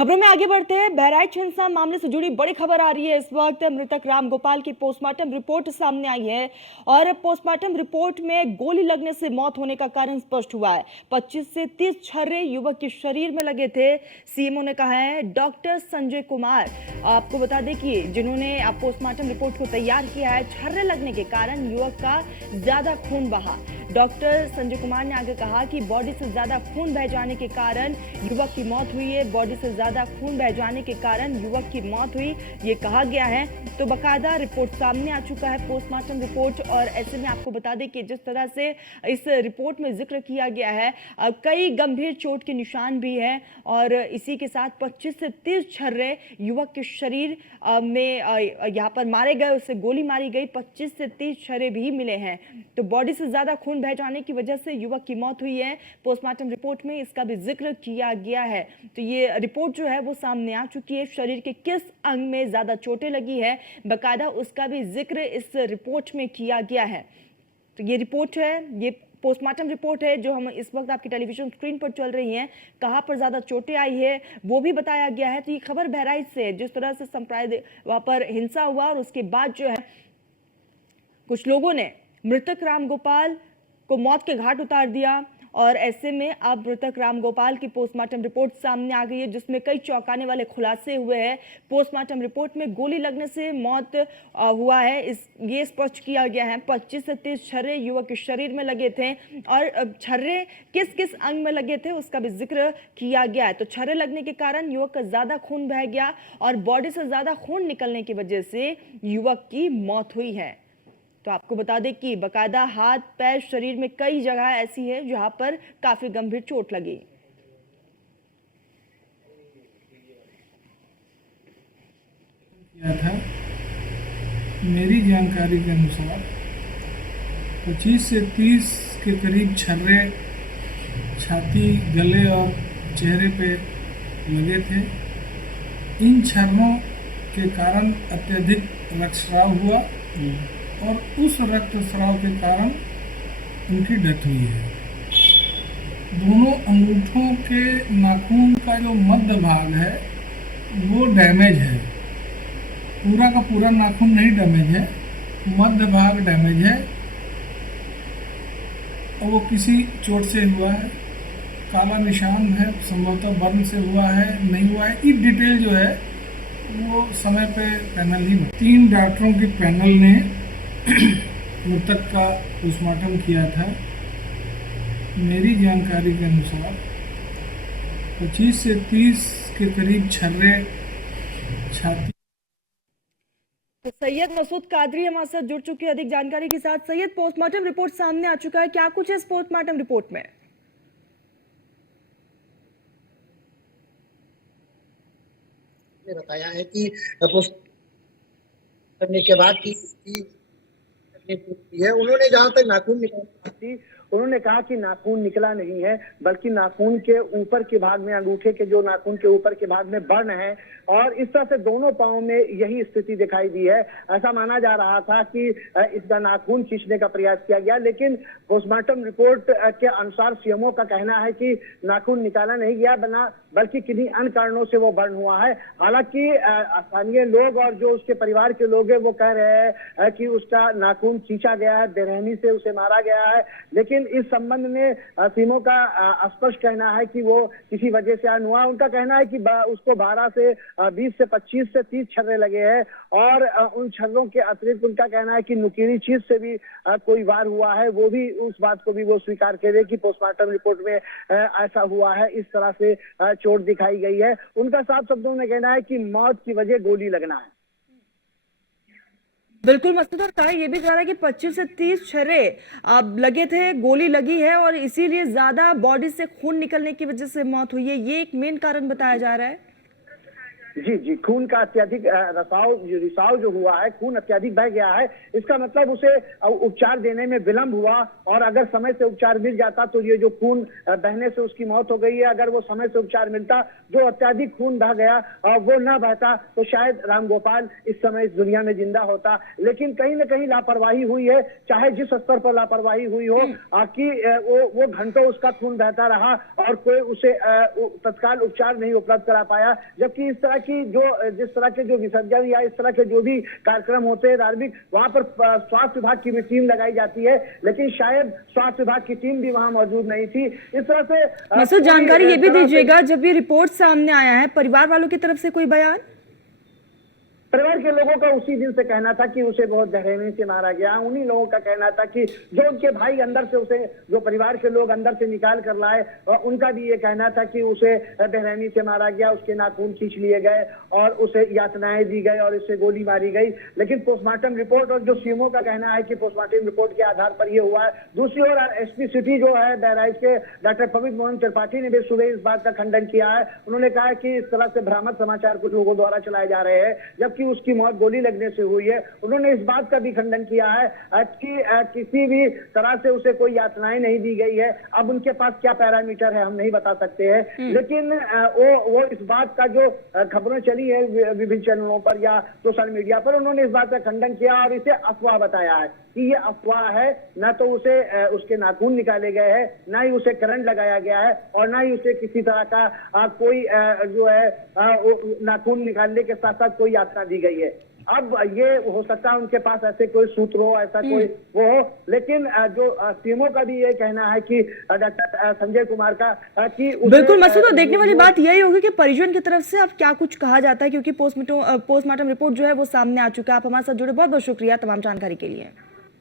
खबरों में आगे बढ़ते हैं। बहराइच हिंसा मामले से जुड़ी बड़ी खबर आ रही है। इस वक्त मृतक रामगोपाल की पोस्टमार्टम रिपोर्ट सामने आई है और पोस्टमार्टम रिपोर्ट में गोली लगने से मौत होने का कारण स्पष्ट हुआ है। 25 से 30 छर्रे युवक के शरीर में लगे थे, सीएमओ ने कहा है। डॉक्टर संजय कुमार आपको बता दें कि जिन्होंने पोस्टमार्टम रिपोर्ट को तैयार किया है, छर्रे लगने के कारण युवक का ज्यादा खून बहा। डॉक्टर संजय कुमार ने आगे कहा कि बॉडी से ज्यादा खून बह जाने के कारण युवक की मौत हुई है। बॉडी से ज्यादा खून बह जाने के कारण युवक की मौत हुई, ये कहा गया है। तो बकायदा रिपोर्ट सामने आ चुका है, पोस्टमार्टम रिपोर्ट। और ऐसे में आपको बता दें कि जिस तरह से इस रिपोर्ट में जिक्र किया गया है, कई गंभीर चोट के निशान भी है और इसी के साथ 25 से 30 छर्रे युवक के शरीर में यहाँ पर मारे गए, उससे गोली मारी गई। 25 से 30 छर्रे भी मिले हैं। तो बॉडी से ज्यादा खून बह जाने की वजह से युवक की मौत हुई है। पोस्टमार्टम रिपोर्ट में इसका भी जिक्र किया गया है। तो ये रिपोर्ट जो है वो सामने आ चुकी है। शरीर के किस अंग में ज्यादा चोटें लगी है, बकायदा उसका भी जिक्र इस रिपोर्ट में किया गया है। तो ये रिपोर्ट है, ये पोस्टमार्टम रिपोर्ट है जो हम इस वक्त आपकी टेलीविजन स्क्रीन पर चल रही हैं। कहां पर ज्यादा चोटें आई है वो भी बताया गया है। तो ये खबर बहराइच से, जिस तरह से संप्रदाय वहां पर हिंसा हुआ और उसके बाद जो है कुछ लोगों ने मृतक रामगोपाल को मौत के घाट उतार दिया और ऐसे में अब मृतक रामगोपाल की पोस्टमार्टम रिपोर्ट सामने आ गई है, जिसमें कई चौंकाने वाले खुलासे हुए हैं। पोस्टमार्टम रिपोर्ट में गोली लगने से मौत हुआ है, ये स्पष्ट किया गया है। 25 से 30 छर्रे युवक के शरीर में लगे थे और छर्रे किस किस अंग में लगे थे उसका भी जिक्र किया गया है। तो छर्रे लगने के कारण युवक का ज्यादा खून बह गया और बॉडी से ज्यादा खून निकलने की वजह से युवक की मौत हुई है। तो आपको बता दें कि बकायदा हाथ पैर शरीर में कई जगह ऐसी है जहां पर काफी गंभीर चोट लगी। किया था, मेरी जानकारी के अनुसार 25 से 30 के करीब छर्रे छाती, गले और चेहरे पे लगे थे। इन छर्रों के कारण अत्यधिक रक्तस्राव हुआ और उस रक्तस्राव के कारण उनकी डेथ हुई है। दोनों अंगूठों के नाखून का जो मध्य भाग है वो डैमेज है। पूरा का पूरा नाखून नहीं डैमेज है, मध्य भाग डैमेज है और वो किसी चोट से हुआ है। काला निशान है, संभवतः बर्न से हुआ है, नहीं हुआ है, ये डिटेल जो है वो समय पे पैनल ही 3 डॉक्टरों के पैनल ने मृतक का पोस्टमार्टम किया था। मेरी जानकारी के अनुसार 25 से 30 के करीब छर्रे छाती। तो सैयद मसूद कादरी हमारे साथ जुड़ चुके हैं अधिक जानकारी के साथ। सैयद, पोस्टमार्टम रिपोर्ट सामने आ चुका है, क्या कुछ है इस पोस्टमार्टम रिपोर्ट में? बताया है कि पोस्ट करने के बाद की है। उन्होंने जहां तक नाखून निकाली थी, उन्होंने कहा कि नाखून निकला नहीं है, बल्कि नाखून के ऊपर के भाग में, अंगूठे के जो नाखून के ऊपर के भाग में बर्न है और इस तरह से दोनों पांवों में यही स्थिति दिखाई दी है। ऐसा माना जा रहा था कि इसका नाखून खींचने का प्रयास किया गया, लेकिन पोस्टमार्टम रिपोर्ट के अनुसार सीएमओ का कहना है कि नाखून निकाला नहीं गया, बल्कि किन्हीं अन्य कारणों से वो बर्न हुआ है। हालांकि स्थानीय लोग और जो उसके परिवार के लोग हैं वो कह रहे हैं कि उसका नाखून खींचा गया है, बेरहमी से उसे मारा गया है। लेकिन इस संबंध में सीएमओ का स्पष्ट कहना है कि वो किसी वजह से अन हुआ। उनका कहना है कि उसको 12 से 20 से 25 से 30 छर्रे लगे हैं और उन छर्रों के अतिरिक्त उनका कहना है कि नुकीली चीज से भी कोई वार हुआ है। वो भी उस बात को भी वो स्वीकार करे कि पोस्टमार्टम रिपोर्ट में ऐसा हुआ है, इस तरह से चोट दिखाई गई है। उनका साफ शब्दों में कहना है कि मौत की वजह गोली लगना है। बिल्कुल मसूद, और कहा ये भी कह रहा है कि 25 से 30 छर्रे लगे थे, गोली लगी है और इसीलिए ज्यादा बॉडी से खून निकलने की वजह से मौत हुई है, ये एक मेन कारण बताया जा रहा है। जी खून का अत्यधिक रिसाव जो हुआ है, खून अत्यधिक बह गया है। इसका मतलब उसे उपचार देने में विलंब हुआ, और अगर समय से उपचार मिल जाता तो ये जो खून बहने से उसकी मौत हो गई है, अगर वो समय से उपचार मिलता, जो अत्यधिक खून बह गया वो ना बहता, तो शायद रामगोपाल इस समय इस दुनिया में जिंदा होता। लेकिन कहीं ना कहीं लापरवाही हुई है, चाहे जिस स्तर पर लापरवाही हुई हो, कि वो घंटों उसका खून बहता रहा और कोई उसे तत्काल उपचार नहीं उपलब्ध करा पाया। जबकि इस तरह की जिस तरह के जो विसर्जन या इस तरह के जो भी कार्यक्रम होते हैं धार्मिक, वहां पर स्वास्थ्य विभाग की भी टीम लगाई जाती है, लेकिन शायद स्वास्थ्य विभाग की टीम भी वहां मौजूद नहीं थी। इस तरह से मसूद, जानकारी ये भी दीजिएगा, जब ये रिपोर्ट सामने आया है, परिवार वालों की तरफ से कोई बयान? परिवार के लोगों का उसी दिन से कहना था कि उसे बहुत बेरहमी से मारा गया। उन्हीं लोगों का कहना था कि जो उनके भाई अंदर से उसे, जो परिवार के लोग अंदर से निकाल कर लाए, उनका भी ये कहना था कि उसे बेरहमी से मारा गया, उसके नाखून खींच लिए गए और उसे यातनाएं दी गई और इससे गोली मारी गई। लेकिन पोस्टमार्टम रिपोर्ट और जो सीएमओ का कहना है कि पोस्टमार्टम रिपोर्ट के आधार पर यह हुआ है। दूसरी ओर एसपी सिटी जो है बहराइच के डॉक्टर पवित्र मोहन त्रिपाठी ने भी सुबह इस बात का खंडन किया है। उन्होंने कहा कि इस तरह से भ्रामक समाचार कुछ लोगों द्वारा चलाए जा रहे हैं, जबकि उसकी मौत गोली लगने से हुई है। उन्होंने इस बात का भी खंडन किया है कि किसी भी तरह से उसे कोई यातनाएं नहीं दी गई है। अब उनके पास क्या पैरामीटर है हम नहीं बता सकते हैं, लेकिन वो इस बात का जो खबरें चली है विभिन्न चैनलों पर या सोशल मीडिया पर, उन्होंने इस बात का खंडन किया और इसे अफवाह बताया है कि ये अफवाह है। न तो उसे उसके नाखून निकाले गए हैं, ना ही उसे करंट लगाया गया है, और ना ही उसे किसी तरह का कोई जो है नाखून निकालने के साथ साथ कोई यातना दी गई है। अब ये हो सकता है उनके पास ऐसे कोई सूत्र हो, ऐसा कोई वो हो, लेकिन जो सीएमओ का भी ये कहना है कि डॉक्टर संजय कुमार का कि बिल्कुल मसूद, तो देखने वाली बात यही होगी कि परिजन की तरफ से अब क्या कुछ कहा जाता है, क्योंकि पोस्टमार्टम रिपोर्ट जो है वो सामने आ चुका है। आप हमारे साथ जुड़े, बहुत बहुत शुक्रिया तमाम जानकारी के लिए।